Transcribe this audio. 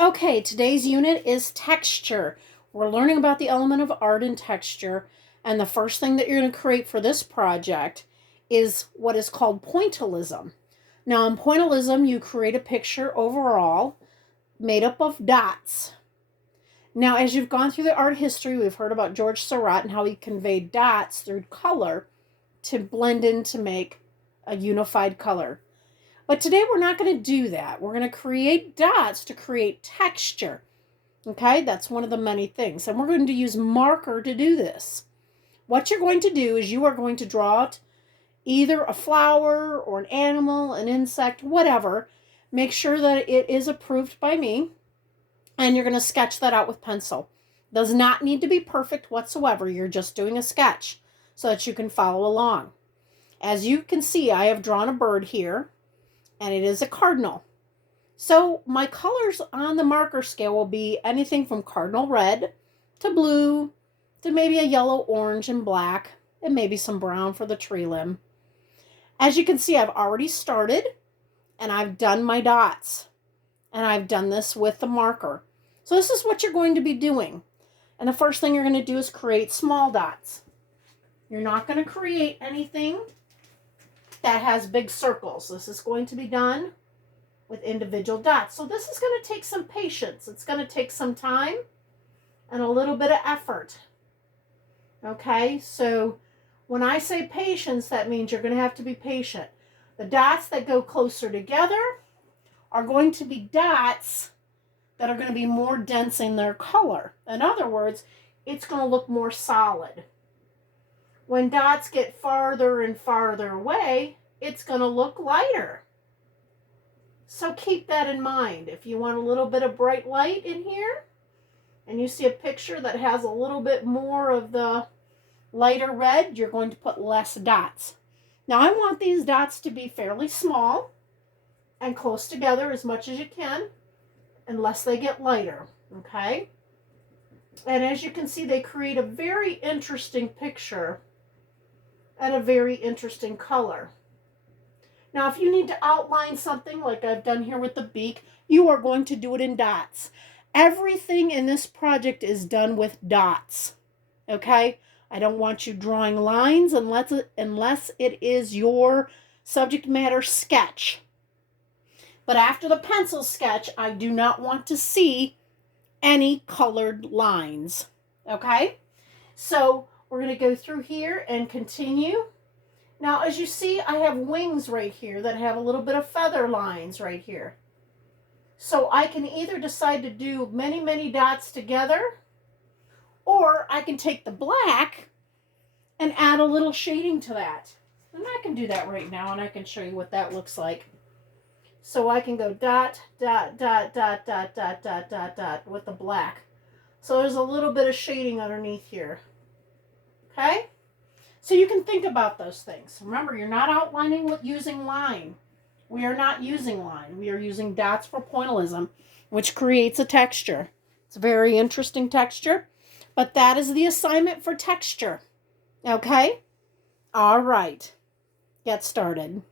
Okay, today's unit is texture. We're learning about the element of art and texture, and the first thing that you're going to create for this project is what is called pointillism. Now, in pointillism, you create a picture overall made up of dots. Now, as you've gone through the art history, we've heard about George Seurat and how he conveyed dots through color to blend in to make a unified color. But today we're not going to do that. We're going to create dots to create texture. Okay, that's one of the many things. And we're going to use marker to do this. What you're going to do is you are going to draw out either a flower or an animal, an insect, whatever. Make sure that it is approved by me. And you're going to sketch that out with pencil. Does not need to be perfect whatsoever. You're just doing a sketch so that you can follow along. As you can see, I have drawn a bird here, and it is a cardinal. So my colors on the marker scale will be anything from cardinal red to blue to maybe a yellow, orange, and black, and maybe some brown for the tree limb. As you can see, I've already started, and I've done my dots, and I've done this with the marker. So this is what you're going to be doing. And the first thing you're going to do is create small dots. You're not going to create anything that has big circles. This is going to be done with individual dots. So this is going to take some patience. It's going to take some time and a little bit of effort. Okay, so when I say patience, that means you're going to have to be patient. The dots that go closer together are going to be dots that are going to be more dense in their color. In other words, it's going to look more solid. When dots get farther and farther away, it's going to look lighter. So keep that in mind. If you want a little bit of bright light in here, and you see a picture that has a little bit more of the lighter red, you're going to put less dots. Now I want these dots to be fairly small and close together as much as you can, unless they get lighter, okay? And as you can see, they create a very interesting picture and a very interesting color. Now, if you need to outline something like I've done here with the beak, you are going to do it in dots. Everything in this project is done with dots, okay? I don't want you drawing lines unless it is your subject matter sketch. But after the pencil sketch, I do not want to see any colored lines, okay? So we're going to go through here and continue. Now, as you see, I have wings right here that have a little bit of feather lines right here. So I can either decide to do many, many dots together, or I can take the black and add a little shading to that. And I can do that right now, and I can show you what that looks like. So I can go dot, dot, dot, dot, dot, dot, dot, dot, dot with the black. So there's a little bit of shading underneath here. Okay? So you can think about those things. Remember, you're not outlining with using line. We are not using line. We are using dots for pointillism, which creates a texture. It's a very interesting texture, but that is the assignment for texture. Okay? All right. Get started.